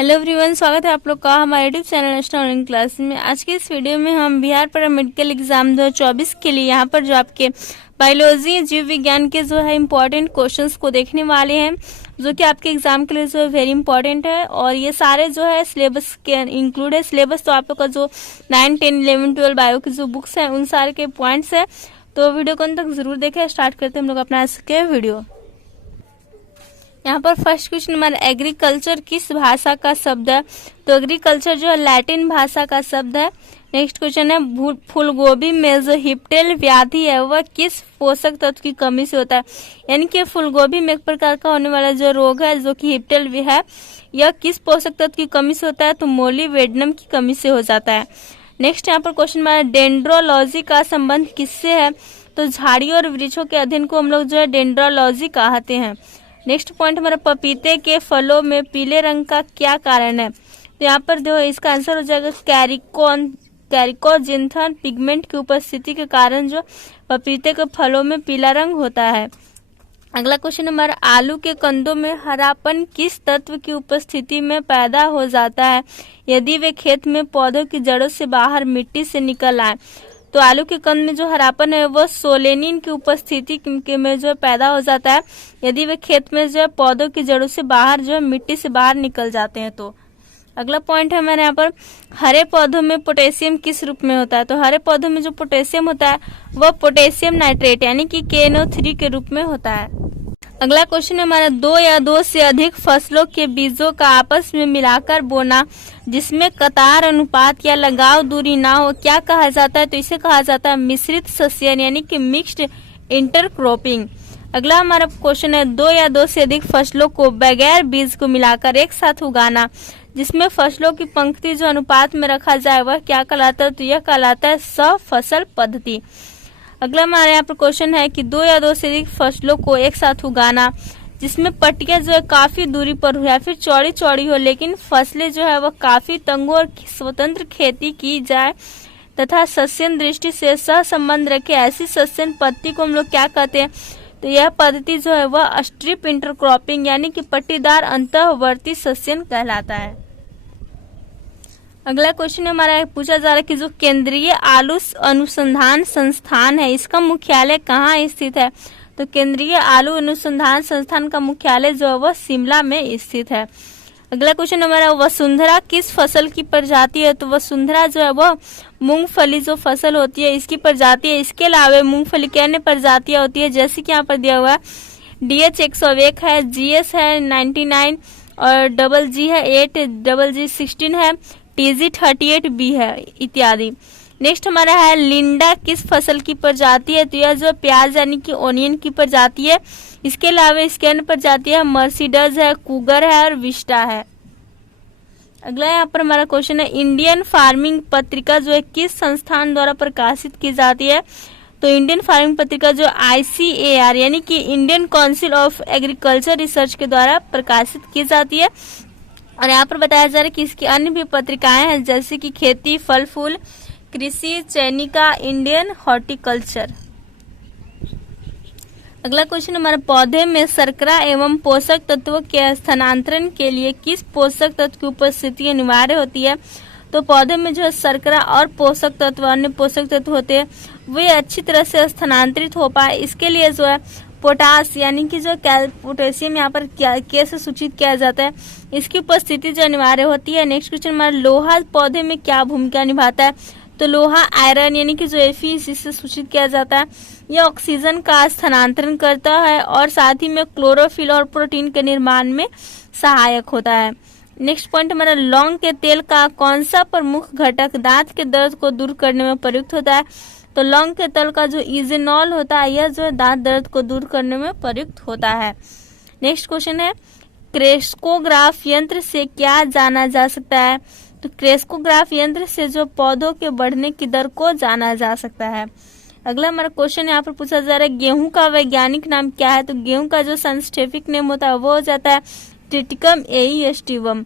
Hello everyone, स्वागत है आप लोग का हमारे YouTube channel national online class में। आज की इस वीडियो में हम बिहार पैरामेडिकल एग्जाम 2024 के लिए यहाँ पर जो आपके बायोलॉजी जीव विज्ञान के जो है इम्पोर्टेंट क्वेश्चंस को देखने वाले हैं, जो कि आपके एग्जाम के लिए जो है वेरी इंपॉर्टेंट है। और ये सारे जो है सिलेबस के इंक्लूड है। सिलेबस तो आप लोग का जो 9, 10, 11, 12 बायो की जो बुक्स हैं उन सारे के पॉइंट्स है। तो वीडियो को अंत तक जरूर देखें। स्टार्ट करते हैं हम लोग अपना आज के वीडियो। यहाँ पर फर्स्ट क्वेश्चन हमारा एग्रीकल्चर किस भाषा का शब्द है? तो एग्रीकल्चर जो है लैटिन भाषा का शब्द है। नेक्स्ट क्वेश्चन है फूलगोभी में जो हिप्टेल व्याधि है वह किस पोषक तत्व की कमी से होता है? यानी कि फूलगोभी में एक प्रकार का होने वाला जो रोग है जो कि हिप्टेल भी है, यह किस पोषक तत्व की कमी से होता है? तो मोलिबेडनम की कमी से हो जाता है। नेक्स्ट यहाँ पर क्वेश्चन हमारा डेंड्रोलॉजी का संबंध किससे है? तो झाड़ियों और वृक्षों के अध्ययन को हम लोग जो है डेंड्रोलॉजी कहते हैं। नेक्स्ट पॉइंट हमारा पपीते के फलों में पीले रंग का क्या कारण है? तो यहाँ पर जो है इसका आंसर हो जाएगा कैरिकोजेंथन पिगमेंट की उपस्थिति के कारण जो पपीते के फलों में पीला रंग होता है। अगला क्वेश्चन हमारा आलू के कंदों में हरापन किस तत्व की उपस्थिति में पैदा हो जाता है यदि वे खेत में पौधों की जड़ों से बाहर मिट्टी से निकल आए? तो आलू के कंद में जो हरापन है वह सोलेनिन की उपस्थिति में जो पैदा हो जाता है यदि वे खेत में जो है पौधों की जड़ों से बाहर जो है मिट्टी से बाहर निकल जाते हैं। तो अगला पॉइंट है हमारे यहाँ पर हरे पौधों में पोटेशियम किस रूप में होता है? तो हरे पौधों में जो पोटेशियम होता है वह पोटेशियम नाइट्रेट यानी कि KNO3 के रूप में होता है। अगला क्वेश्चन है हमारा 2 या 2 से अधिक फसलों के बीजों का आपस में मिलाकर बोना जिसमें कतार अनुपात या लगाव दूरी ना हो क्या कहा जाता है? तो इसे कहा जाता है मिश्रित सस्यन यानी कि मिक्स्ड इंटरक्रॉपिंग। अगला हमारा क्वेश्चन है 2 या 2 से अधिक फसलों को बगैर बीज को मिलाकर एक साथ उगाना जिसमें फसलों की पंक्ति जो अनुपात में रखा जाए वह क्या कहलाता है? तो यह कहलाता है सफसल पद्धति। अगला हमारे यहाँ पर क्वेश्चन है कि 2 या 2 से अधिक फसलों को एक साथ उगाना जिसमें पट्टियां जो है काफी दूरी पर हो या फिर चौड़ी चौड़ी हो लेकिन फसलें जो है वह काफी तंगों और स्वतंत्र खेती की जाए तथा सस्यन दृष्टि से सह संबंध रखे ऐसी सस्यन पद्धति को हम लोग क्या कहते हैं? तो यह पद्धति जो है वह स्ट्रिप इंटरक्रॉपिंग यानी कि पट्टीदार अंतःवर्ती सस्यन कहलाता है। अगला क्वेश्चन हमारा पूछा जा रहा है कि जो केंद्रीय आलू अनुसंधान संस्थान है इसका मुख्यालय कहाँ स्थित है? तो केंद्रीय आलू अनुसंधान संस्थान का मुख्यालय जो है वह शिमला में स्थित है। अगला क्वेश्चन हमारा वसुंधरा किस फसल की प्रजाति है? तो वसुंधरा जो है वह मूंगफली जो फसल होती है इसकी प्रजाति है। इसके अलावा मूंगफली की अन्य प्रजातियां होती है जैसे कि यहाँ पर दिया हुआ है DH 101 है, GS है 99 और DG है 8, DG 16 है, TG 38B है इत्यादि। नेक्स्ट हमारा है लिंडा किस फसल की प्रजाति है? तो यह जो प्याज यानी कि ओनियन की प्रजाति है। इसके अलावा इसके अन्य प्रजाति है मर्सिडज है, कुगर है और विस्टा है। अगला यहाँ पर हमारा क्वेश्चन है इंडियन फार्मिंग पत्रिका जो है किस संस्थान द्वारा प्रकाशित की जाती है? तो इंडियन फार्मिंग पत्रिका जो ICAR यानी कि Indian council of agriculture research के द्वारा प्रकाशित की जाती है। और यहाँ पर बताया जा रहा है कि इसकी अन्य भी पत्रिकाएं हैं जैसे कि खेती, फल फूल, कृषि, चैनिका, इंडियन हॉर्टिकल्चर। अगला क्वेश्चन हमारा पौधे में शर्करा एवं पोषक तत्वों के स्थानांतरण के लिए किस पोषक तत्व की उपस्थिति अनिवार्य होती है? तो पौधे में जो है शर्करा और पोषक तत्व अन्य पोषक तत्व होते हैं वे अच्छी तरह से स्थानांतरित हो पाए इसके लिए जो है पोटास यानी कि जो पोटेशियम यहाँ पर के से सूचित किया जाता है इसकी उपस्थिति जो अनिवार्य होती है। नेक्स्ट क्वेश्चन हमारा लोहा पौधे में क्या भूमिका निभाता है? तो लोहा आयरन यानी कि जो Fe इससे सूचित किया जाता है यह ऑक्सीजन का स्थानांतरण करता है और साथ ही में क्लोरोफिल और प्रोटीन के निर्माण में सहायक होता है। नेक्स्ट पॉइंट हमारा लौंग के तेल का कौन सा प्रमुख घटक दांत के दर्द को दूर करने में प्रयुक्त होता है? तो लौंग के तेल का जो इजेनॉल होता है यह जो है दांत दर्द को दूर करने में प्रयुक्त होता है। नेक्स्ट क्वेश्चन है क्रेस्कोग्राफ यंत्र से क्या जाना जा सकता है? तो क्रेस्कोग्राफ यंत्र से जो पौधों के बढ़ने की दर को जाना जा सकता है। अगला हमारा क्वेश्चन यहाँ पर पूछा जा रहा है गेहूं का वैज्ञानिक नाम क्या है? तो गेहूं का जो साइंटिफिक नेम होता है वो हो जाता है ट्रिटिकम एस्टिवम।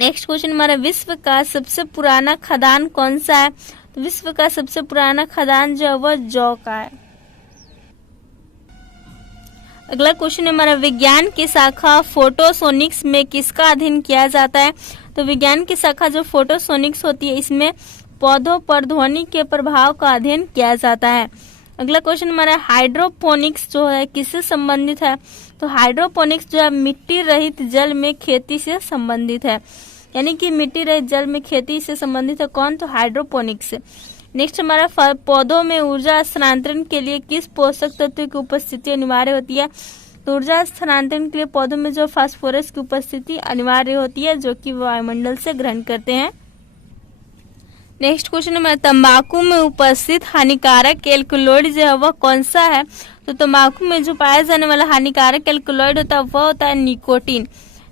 नेक्स्ट क्वेश्चन हमारा विश्व का सबसे पुराना खदान कौन सा है? तो विश्व का सबसे पुराना खदान जो है वह जौ का है। अगला क्वेश्चन हमारा विज्ञान की शाखा फोटोसोनिक्स में किसका अध्ययन किया जाता है? तो विज्ञान की शाखा जो फोटोसोनिक्स होती है इसमें पौधों पर ध्वनि के प्रभाव का अध्ययन किया जाता है। अगला क्वेश्चन हमारा हाइड्रोपोनिक्स जो है किससे संबंधित है? तो हाइड्रोपोनिक्स जो है मिट्टी रहित जल में खेती से संबंधित है, यानी कि मिट्टी रहित जल में खेती से संबंधित है कौन? तो हाइड्रोपोनिक्स। नेक्स्ट हमारा पौधों में ऊर्जा स्थानांतरण के लिए किस पोषक तत्व की उपस्थिति अनिवार्य होती है? तो ऊर्जा स्थानांतरण के लिए पौधों में जो फास्फोरस की उपस्थिति अनिवार्य होती है जो कि वायुमंडल से ग्रहण करते हैं। नेक्स्ट क्वेश्चन हमारा तंबाकू में उपस्थित हानिकारक एल्कलॉइड जो है वह कौन सा है? तो तंबाकू में जो पाया जाने वाला हानिकारक एल्कलॉइड होता है वह होता है निकोटीन।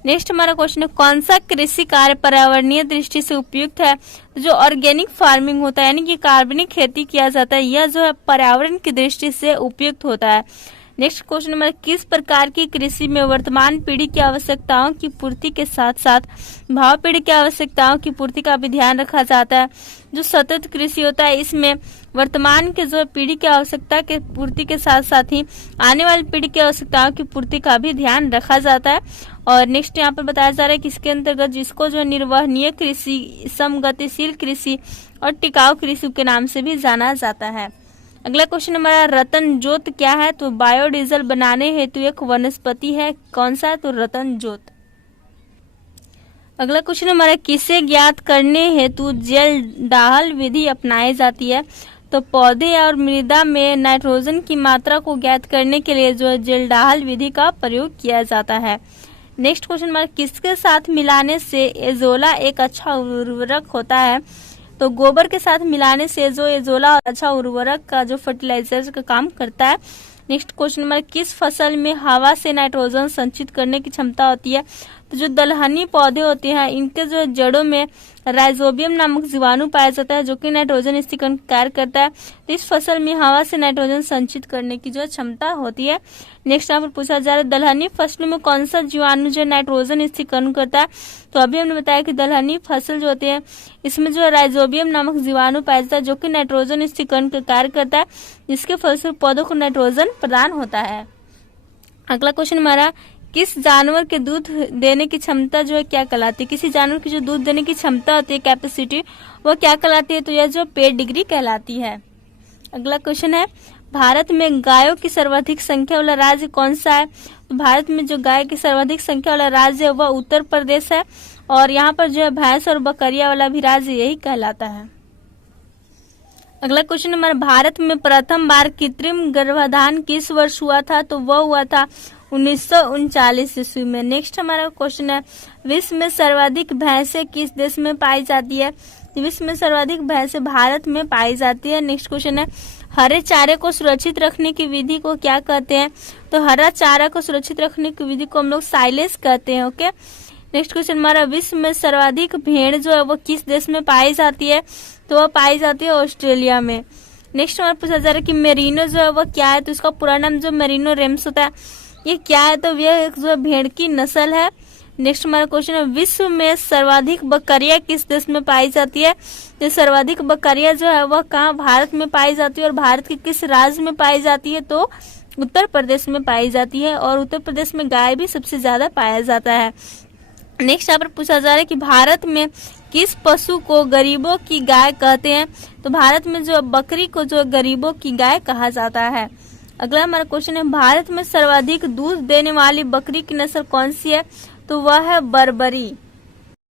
नेक्स्ट हमारा क्वेश्चन है कौन सा कृषि कार्य पर्यावरणीय दृष्टि से उपयुक्त है? तो जो ऑर्गेनिक फार्मिंग होता है यानी कि कार्बनिक खेती किया जाता है यह जो है पर्यावरण की दृष्टि से उपयुक्त होता है। नेक्स्ट क्वेश्चन हमारा किस प्रकार की कृषि में वर्तमान पीढ़ी की आवश्यकताओं की पूर्ति के साथ साथ भावी पीढ़ी की आवश्यकताओं की पूर्ति का भी ध्यान रखा जाता है? जो सतत कृषि होता है इसमें वर्तमान के जो पीढ़ी की आवश्यकता के पूर्ति के साथ साथ ही आने वाली पीढ़ी की आवश्यकताओं की पूर्ति का भी ध्यान रखा जाता है। और नेक्स्ट यहाँ पर बताया जा रहा है कि इसके अंतर्गत जिसको जो निर्वहनीय कृषि, समगतिशील कृषि और टिकाऊ कृषि के नाम से भी जाना जाता है। अगला क्वेश्चन हमारा रतन जोत क्या है? तो बायोडीजल बनाने हेतु एक वनस्पति है, कौन सा? तो रतन जोत। अगला क्वेश्चन हमारा किसे ज्ञात करने हेतु जल डाहल विधि अपनाई जाती है? तो पौधे और मृदा में नाइट्रोजन की मात्रा को ज्ञात करने के लिए जो जल डाहल विधि का प्रयोग किया जाता है। नेक्स्ट क्वेश्चन हमारा किसके साथ मिलाने से एजोला एक अच्छा उर्वरक होता है? तो गोबर के साथ मिलाने से जो एजोला अच्छा उर्वरक का जो फर्टिलाइजर का काम करता है। नेक्स्ट क्वेश्चन हमारा किस फसल में हवा से नाइट्रोजन संचित करने की क्षमता होती है? तो जो दलहनी पौधे होते हैं इनके जो जड़ों में राइजोबियम नामक जीवाणु पाया जाता है जो कि नाइट्रोजन स्थिरीकरण कार्य करता है। तो इस फसल में हवा से नाइट्रोजन संचित करने की जो क्षमता होती है। नेक्स्ट यहाँ पर पूछा जा रहा है दलहनी फसलों में कौन सा जीवाणु जो नाइट्रोजन स्थिरीकरण करता है? तो अभी हमने बताया कि दलहनी फसल जो होती है इसमें जो राइजोबियम नामक जीवाणु पाया जाता है जो कि नाइट्रोजन स्थिरीकरण का कार्य करता है, जिसके फलस्वरूप पौधों को नाइट्रोजन प्रदान होता है। अगला क्वेश्चन हमारा किस जानवर के दूध देने की क्षमता जो है क्या कहलाती है? किसी जानवर की जो दूध देने की क्षमता होती है कैपेसिटी वो क्या कहलाती है? तो यह जो पेडिग्री कहलाती है। अगला क्वेश्चन है भारत में गायों की सर्वाधिक संख्या वाला राज्य कौन सा है? तो भारत में जो गाय की सर्वाधिक संख्या वाला राज्य है वह उत्तर प्रदेश है और यहाँ पर जो है भैंस और बकरिया वाला भी राज्य यही कहलाता है। अगला क्वेश्चन हमारा भारत में प्रथम बार कृत्रिम गर्भाधान किस वर्ष हुआ था? तो वह हुआ था 1939 ईस्वी में। नेक्स्ट हमारा क्वेश्चन है विश्व में सर्वाधिक भैंसें किस देश में पाई जाती है? विश्व में सर्वाधिक भैंसें भारत में पाई जाती है। नेक्स्ट क्वेश्चन है हरे चारे को सुरक्षित रखने की विधि को क्या कहते हैं? तो हरा चारा को सुरक्षित रखने की विधि को हम लोग साइलेज कहते हैं। ओके। नेक्स्ट क्वेश्चन हमारा विश्व में सर्वाधिक भेड़ जो है वो किस देश में पाई जाती है? तो वह पाई जाती है ऑस्ट्रेलिया में। नेक्स्ट हमारा पूछा जा रहा है कि मेरिनो जो है वो क्या है? तो इसका पूरा नाम जो मेरिनो रेम्स होता है ये क्या है? तो यह एक जो भेड़ की नस्ल है। नेक्स्ट हमारा क्वेश्चन है विश्व में सर्वाधिक बकरियां किस देश में पाई जाती है? तो सर्वाधिक बकरियां जो है वह कहाँ? भारत में पाई जाती है। और भारत के किस राज्य में पाई जाती है? तो उत्तर प्रदेश में पाई जाती है और उत्तर प्रदेश में गाय भी सबसे ज्यादा पाया जाता है। नेक्स्ट यहाँ पर पूछा जा रहा है कि भारत में किस पशु को गरीबों की गाय कहते हैं? तो भारत में जो बकरी को जो गरीबों की गाय कहा जाता है। अगला हमारा क्वेश्चन है भारत में सर्वाधिक दूध देने वाली बकरी की नस्ल कौन सी है? तो वह है बर्बरी।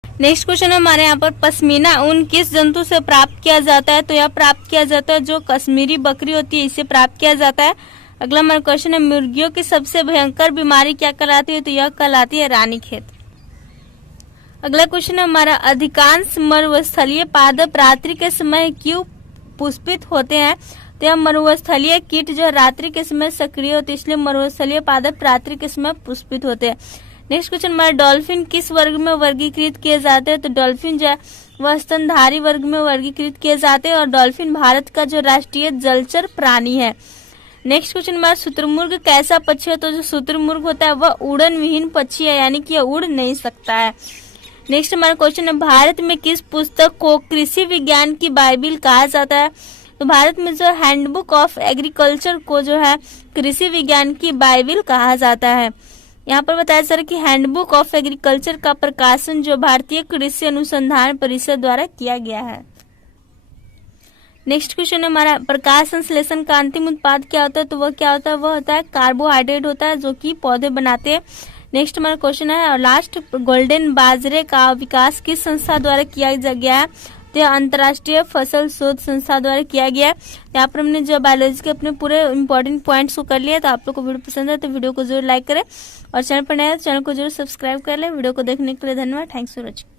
नेक्स्ट क्वेश्चन हमारे यहाँ पर पश्मीना ऊन किस जंतु से प्राप्त किया जाता है? तो यह प्राप्त किया जाता है जो कश्मीरी बकरी होती है इससे प्राप्त किया जाता है। अगला हमारा क्वेश्चन है मुर्गियों की सबसे भयंकर बीमारी क्या कहलाती है? तो यह कहलाती है रानीखेत। अगला क्वेश्चन है हमारा अधिकांश मरुस्थलीय पादप रात्रि के समय क्यों पुष्पित होते हैं? तो यह मरुस्थलीय कीट जो रात्रि के समय सक्रिय होते हैं इसलिए मरुस्थलीय पादप रात्रि के समय पुष्पित होते हैं। नेक्स्ट क्वेश्चन हमारा डॉल्फिन किस वर्ग में वर्गीकृत किए जाते हैं? तो डॉल्फिन जो है वह स्तनधारी वर्ग में वर्गीकृत किए जाते हैं और डॉल्फिन भारत का जो राष्ट्रीय जलचर प्राणी है। नेक्स्ट क्वेश्चन हमारा शुतुरमुर्ग कैसा पक्षी है? तो जो शुतुरमुर्ग होता है वह उड़न विहीन पक्षी है यानी कि यह उड़ नहीं सकता है। नेक्स्ट हमारा क्वेश्चन है भारत में किस पुस्तक को कृषि विज्ञान की बाइबिल कहा जाता है? तो भारत में जो हैंडबुक ऑफ एग्रीकल्चर को जो है कृषि विज्ञान की बाइबिल कहा जाता है। यहाँ पर बताया जा रहा है कि हैंडबुक ऑफ एग्रीकल्चर का प्रकाशन जो भारतीय कृषि अनुसंधान परिषद द्वारा किया गया है। नेक्स्ट क्वेश्चन है हमारा, प्रकाश संश्लेषण का अंतिम उत्पाद क्या होता है? तो वह क्या होता है? वह होता है कार्बोहाइड्रेट होता है, जो कि पौधे बनाते हैं। नेक्स्ट हमारा क्वेश्चन है और लास्ट, गोल्डन बाजरे का विकास किस संस्था द्वारा किया गया है? तो यह अंतर्राष्ट्रीय फसल शोध संस्था द्वारा किया गया है। यहाँ पर हमने जो बायोलॉजी के अपने पूरे इंपॉर्टेंट पॉइंट्स को कर लिया। तो आप लोग को वीडियो पसंद है तो वीडियो को जरूर लाइक करें और चैनल पर नया है तो चैनल को जरूर सब्सक्राइब कर लें। वीडियो को देखने के लिए धन्यवाद। Thanks for watching.